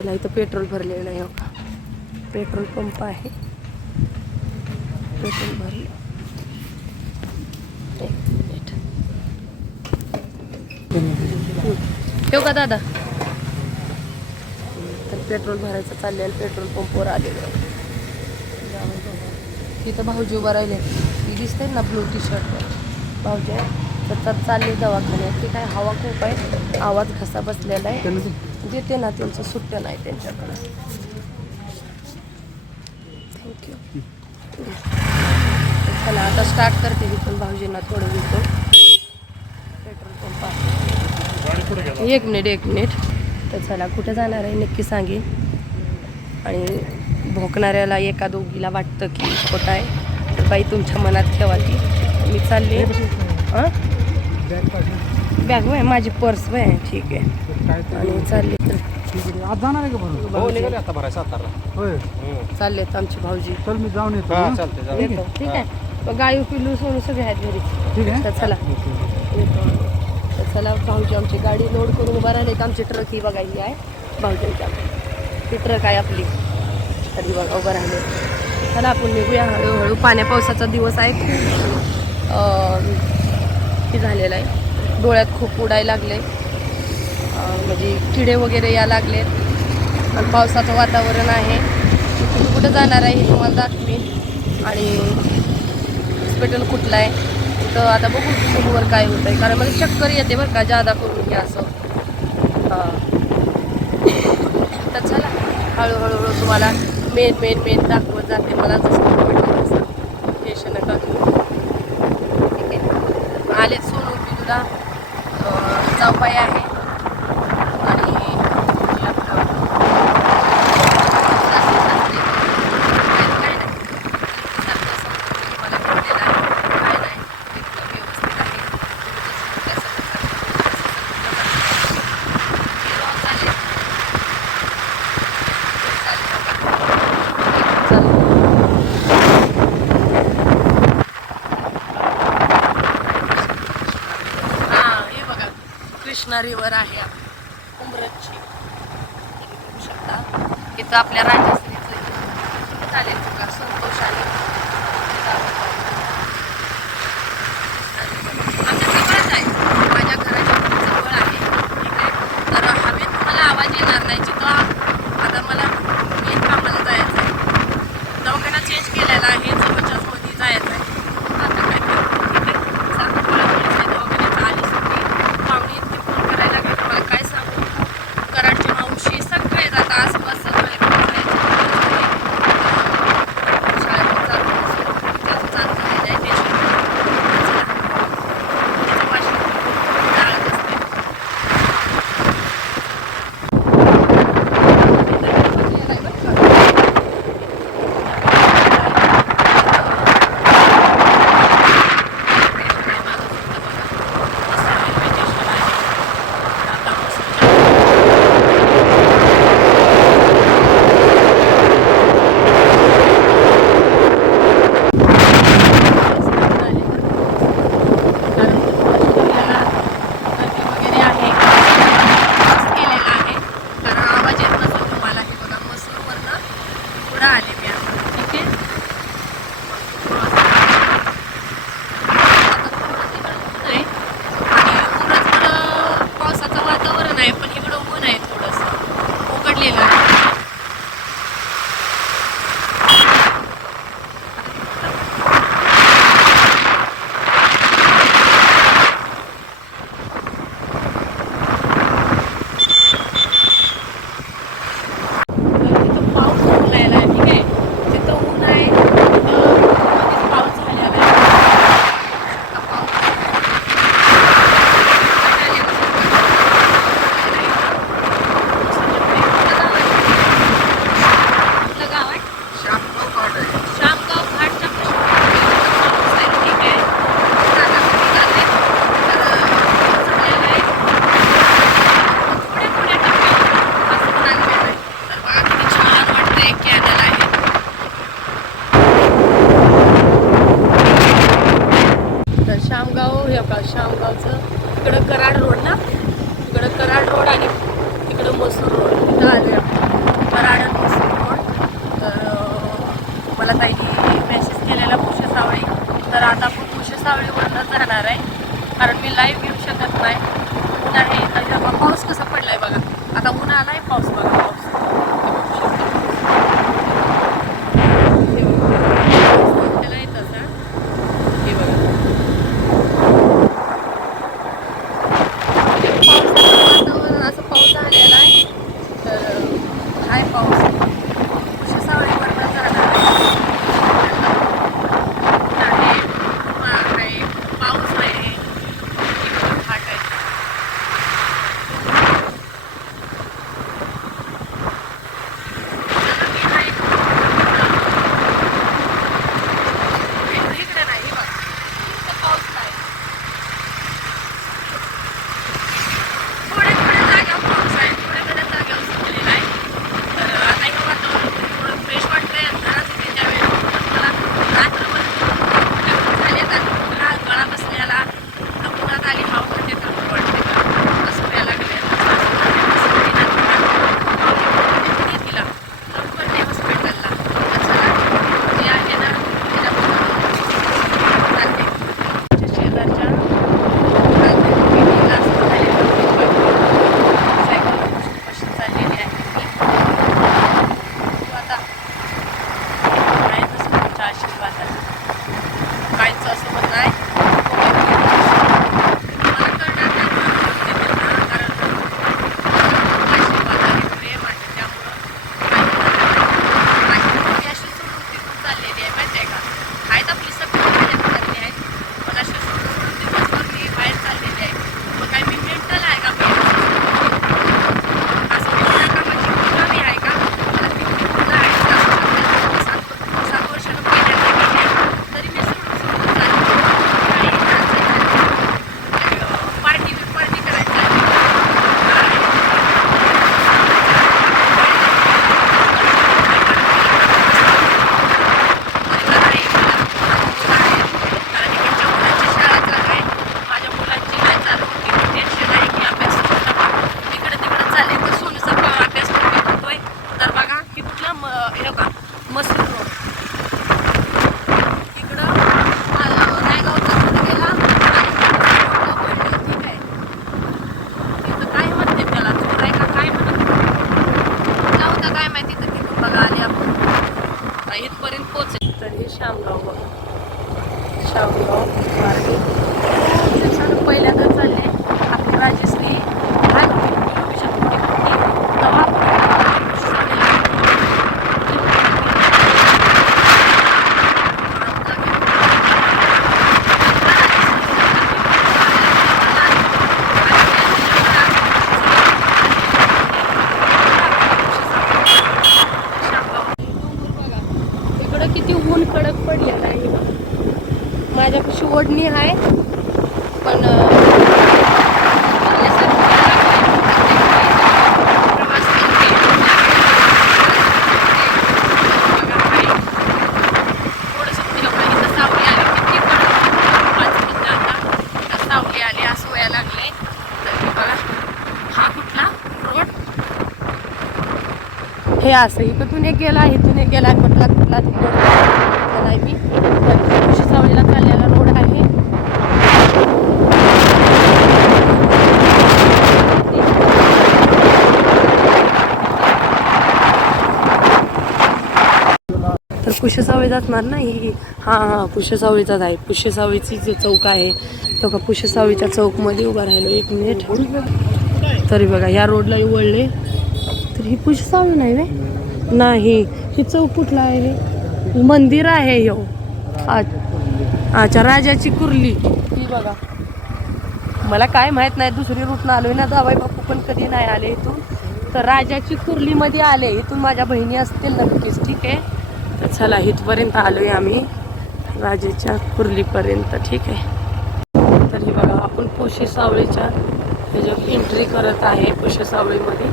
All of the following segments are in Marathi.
मला इथं पेट्रोल भरलेलं आहे हो का पेट्रोल पंप आहे. पेट्रोल भरलं. ठेव ठेवू का दादा? तर पेट्रोल भरायचं चाललेलं पेट्रोल पंपवर आलेलं तिथं भाऊजी उभा राहिले. ती दिसते ना ब्लू टी शर्ट भाऊजी आहे. तर चालले दवाखान्यात ते काय हवा खूप आहे आवाज घसा बसलेला आहे. देते ना त्यांचं सुट्ट्या नाही त्यांच्याकडे. थँक्यू चला आता स्टार्ट करते पण भाऊजींना थोडं घेतो पेट्रोल पंप. एक मिनिट एक मिनिट तर चला कुठं जाणार आहे नक्की सांगेन आणि भोकणाऱ्याला एका दोघीला वाटतं की खोटं आहे. तर बाई तुमच्या मनात ठेवा ती. मी चालले. हां बॅग वय माझी पर्स वय ठीक आहे. आणि चालले तर. आज जाणार आहे का भरून हो निघाले आता भराय सातारला. होय. चाललेत आमचे भाऊजी. चल मी जाऊन येतो? चालते येतो ठीक आहे? गाई पिल्लू सोडून सगळे आहेत घरी. ठीक आहे? तर चला. येतो तर चला भाऊजी आमची गाडी लोड करून उभा राहिलेत आमची ट्रक ही बघा ही आहे. भाऊजींच्या ती ट्रक आहे आपली. कधी बघा उभं राहिले. चला आपण निघूया. हळूहळू पाण्या पावसाचा दिवस आहे. खूप हे झालेला आहे. डोळ्यात खूप उडायला लागले म्हणजे किडे वगैरे या लागलेत. आणि पावसाचं वातावरण आहे. तुम्ही कुठं जाणार आहे हे तुम्हाला दाखवीन. आणि हॉस्पिटल कुठलं आहे? तर आता बघू फोनवर काय होतं आहे कारण मला चक्कर येते बरं का जादा करून घ्या असं. तर चला हळूहळू हळू तुम्हाला मेन मेन मेन दाखवत जाते. मला जसं वाटलं तसं. टेन्शन नका घेऊ आले सोनू पिलूला चौपाई आहे आणि आपलं सासरे सासरे काय नाही सारखं समजून मला भेटलेलं आहे काय नाही एकदम व्यवस्थित आहे तुम्ही कसं कसं चालेल हा हे बघा कृष्णा रिव्हर आहे. उमरतची. तुम्ही बघू शकता. इथं आपल्या राजश्रीचं Берлина. बघा शामगावचं इकडं कराड रोड ना? इकडं कराड रोड आणि इकडं मसूर रोड. इथं आले कराड आणि मसूर रोड. तर मला ताईने मेसेज केलेला पुष्य सावळी. तर आता आपण पुष्य सावळीवरूनच जाणार आहे. कारण मी लाईव्ह कुठला म हे बघा मसूर रोड इकडं आ- रायगावचा रोड गेला आणि रोडला पडली, ठीक आहे तिथं काय म्हणते त्याला चोर आहे का काय म्हणत जाऊ द्या काय माहिती तर तिथून बघा आले आपण आता इथपर्यंत पोहोचेल तर हे श्यामगाव बघा शाहूगाव मार्गे खूप दिवसानं पहिल्यांदा चालले आपली राजश्री घाल शकते तेव्हा इकडं किती ऊन कडक पडलेलं आहे माझ्यापाशी ओढणी आहे पण अं, चालण्यासाठी प्रवास करते. बघा, आहे. थोडंसं तिला पाहिजे तर सावली आली किती कडक पाच मिनिटं आता तर सावली आली असं व्हायला लागले तर हे बघा हा कुठला रोड गेला असं. इकडून एक गेला इथून एक गेला कुठला कुठला रोड नाही मी. तर सावलीला चाललेला रोड आहे. तर पुष्यसावळी जाणार ना ही? हां हां पुष्यसावळीचाच आहे. पुष्यसावळीची जो चौक आहे तो का पुष्यसावळीच्या चौकमध्ये उभा राहिलो एक मिनिट. तरी बघा ह्या रोडला वळले ही पुष्यसावळी नाही रे? नाही ही चौक कुठला आहे रे? मंदिर आहे यो. अच्छा राजाची कुर्ली. ही बघा. मला काय माहीत नाही दुसरी रूटनं आलोय ना जावाई बापू पण कधी नाही आले इथून. तर राजाची कुर्लीमध्ये आले इथून माझ्या बहिणी असतील नक्कीच ठीक आहे? तर चला इथपर्यंत आलोय आम्ही राजाच्या कुर्लीपर्यंत ठीक आहे? तर हे बघा आपण पोशे सावळीच्या ह्याच्यात एंट्री करत आहे पोशे सावळीमध्ये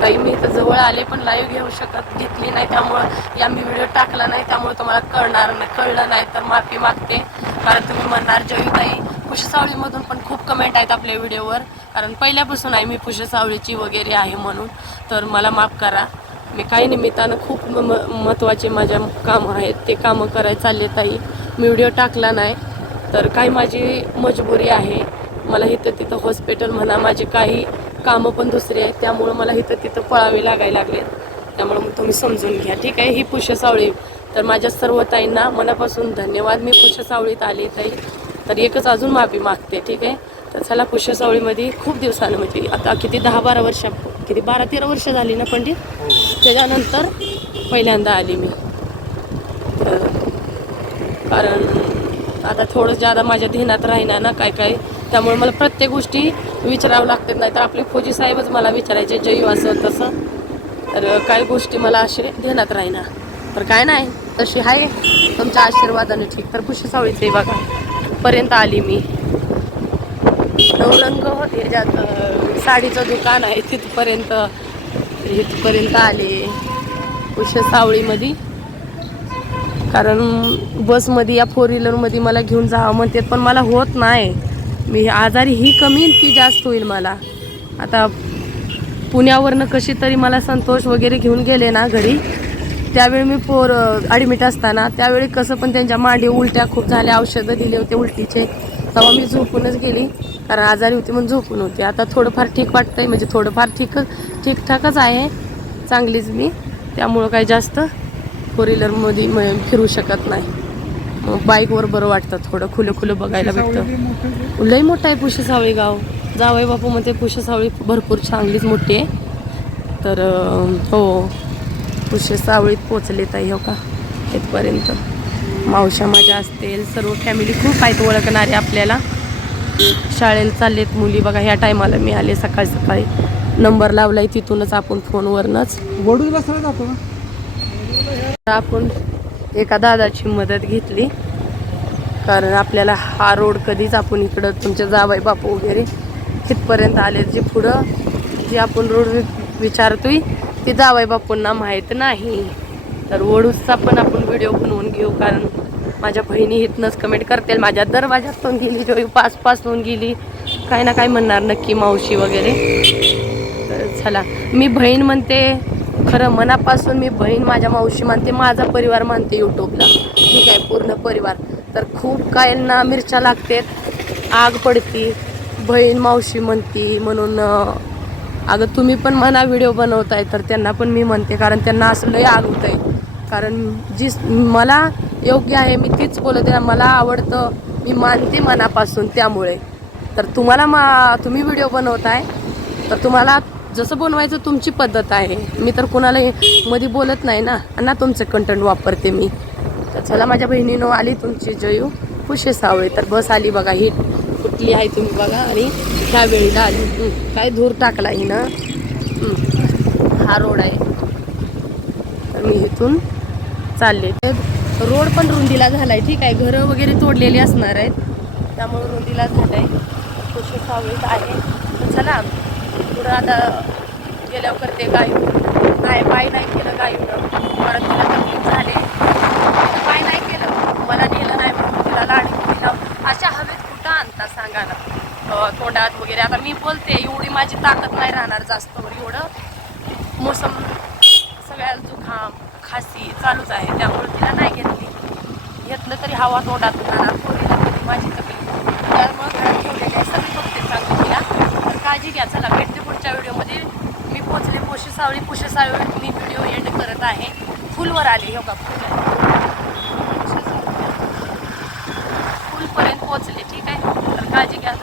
काही मी इथं जवळ आले पण लाईव्ह घेऊ शकत घेतली नाही त्यामुळं या मी व्हिडिओ टाकला नाही त्यामुळे तुम्हाला कळणार नाही कळलं नाही तर माफी मागते. कारण तुम्ही म्हणणार जयुताई पुष्यसावळीमधून पण खूप कमेंट आहेत आपल्या व्हिडिओवर कारण पहिल्यापासून आहे मी पुष्यसावळीची वगैरे आहे म्हणून. तर मला माफ करा. मी काही निमित्तानं खूप म महत्त्वाचे माझ्या कामं आहेत ते कामं करायला चालले ताई. मी व्हिडिओ टाकला नाही तर काही माझी मजबुरी आहे. मला इथं तिथं हॉस्पिटल म्हणा माझे काही कामं पण दुसरी आहेत त्यामुळं मला इथं तिथं पळावे लागायला लागले. त्यामुळे मग तुम्ही समजून घ्या ठीक आहे? ही पुष्यसावळी तर माझ्या सर्व ताईंना मनापासून धन्यवाद. मी पुष्यसावळीत आले ताई. तर एकच अजून माफी मागते ठीक आहे? तर चला पुष्यसावळीमध्ये खूप दिवसानं म्हणजे आता किती दहा बारा वर्ष किती बारा तेरा वर्ष झाली ना पंडित? त्याच्यानंतर पहिल्यांदा आली मी. तर कारण आता थोडं जादा माझ्या ध्यानात राहीना ना काय काय त्यामुळे मला प्रत्येक गोष्टी विचारावं लागतात नाही तर आपले फौजी साहेबच मला विचारायचे जयू हो असं तसं. तर काही गोष्टी मला असे ध्यानात राहीना. तर काय नाही तशी आहे तुमच्या आशीर्वादाने ठीक. तर पुष्य सावळीचे बघा. पर्यंत आली मी. नवरंग ह्याच्यात साडीचं दुकान आहे तिथपर्यंत इथपर्यंत आले. पुष्य सावळीमध्ये. कारण बसमध्ये या फोर व्हीलरमध्ये मला घेऊन जावं म्हणते पण मला होत नाही. मी आजारी ही कमी की ती जास्त होईल मला. आता पुण्यावरनं कशी तरी मला संतोष वगैरे घेऊन गेले ना घरी त्यावेळी मी पोर ॲडमिट असताना त्यावेळी कसं पण त्यांच्या मांडी उलट्या खूप झाल्या औषधं दिले होते उलटीचे तेव्हा मी झोपूनच गेली कारण आजारी होती म्हणून झोपून होते. आता थोडंफार ठीक वाटतं आहे म्हणजे थोडंफार ठीक ठीकठाकच आहे चांगलीच मी त्यामुळं काही जास्त फोर व्हीलरमध्ये फिरू शकत नाही. मग बाईकवर बरं वाटतं थोडं खुलं खुलं बघायला भेटतं. सावळी मोठं आहे. लई मोठं आहे पुशेसावळी गाव. जावई बापू म्हणते पुशेसावळी भरपूर चांगलीच मोठी आहे. तर हो. पुशेसावळीत पोचलेत आहे हो का? इथपर्यंत. मावशा माझ्या असतील सर्व फॅमिली खूप आहेत ओळखणारे आपल्याला. शाळेला चाललेत मुली बघा ह्या टायमाला मी आले सकाळी सकाळी. नंबर लावलाय तिथूनच आपण फोनवरनंच वडूज बसला जातो ना? आपण एका दादाची मदत घेतली. कारण आपल्याला हा रोड कधीच आपण इकडं तुमच्या जाबाई बापू वगैरे तिथपर्यंत आले जे पुढं जे आपण रोड विचारतोय ते जाबाई बापूंना माहीत नाही. तर वडूचा पण आपण व्हिडिओ बनवून घेऊ. कारण माझ्या बहिणी इथनंच कमेंट करतील. माझ्या दरवाजातून गेली जोई पास होऊन गेली. काय ना काय म्हणणार नक्की मावशी वगैरे. तर चला मी बहीण म्हणते खरं मनापासून मी बहीण माझ्या मावशी मानते माझा परिवार मानते यूट्यूबला ठीक आहे पूर्ण परिवार. तर खूप कायंना मिरच्या लागतात आग पडती बहीण मावशी म्हणती म्हणून अगं तुम्ही पण म्हणा व्हिडिओ बनवताय तर त्यांना पण मी म्हणते कारण त्यांना असं लय आग होत आहे कारण जी मला योग्य आहे मी तीच बोलते ना मला आवडतं मी मानते मनापासून त्यामुळे. तर तुम्हाला मा तुम्ही व्हिडिओ बनवताय तर तुम्हाला जसं बनवायचं तुमची पद्धत आहे. मी तर कोणालाही मध्ये बोलत नाही ना. ना तुमचं कंटेंट वापरते मी. तर चला माझ्या बहिणीनं आली तुमची जयू. खुशी सावळे. तर बस आली बघा ही कुठली आहे तुम्ही बघा. आणि ह्या वेळीला आली. काय धूर टाकला हिनं. हा रोड आहे. तर मी इथून चालले. रोड पण रुंदीला झालाय. ठीक आहे घरं वगैरे तोडलेली असणार आहेत. त्यामुळे रुंदीला झालाय. खुशी सावळीत आहे. चला. पुढं आता गेल्यावर करते गाय नाही पाय नाही केलं गाय परत तिला तकलीफ झाले. पाय नाही केलं. मला नेलं नाही म्हणून तिला लाड दिलं. अशा हवेत कुठं आणता सांगा ना. तोंडात वगैरे. आता मी बोलते एवढी माझी ताकद नाही राहणार जास्त एवढं मोसम सगळ्याला जुखाम खासी चालूच आहे. त्यामुळे तिला नाही घेतली. घेतलं तरी हवा तोंडात जाणार माझी तकलीफ. त्यामुळे घरात ठेवलेली आहे. सगळी बघते चांगली. तिला. तर काळजी घ्या. चला भेटते आजच्या व्हिडिओमध्ये मी पोचले पोशी सावळी पोशी सावळी मी व्हिडिओ एंड करत आहे. फुलवर आले हो का फुल. फुलपर्यंत पोचले ठीक आहे? तर काळजी घ्या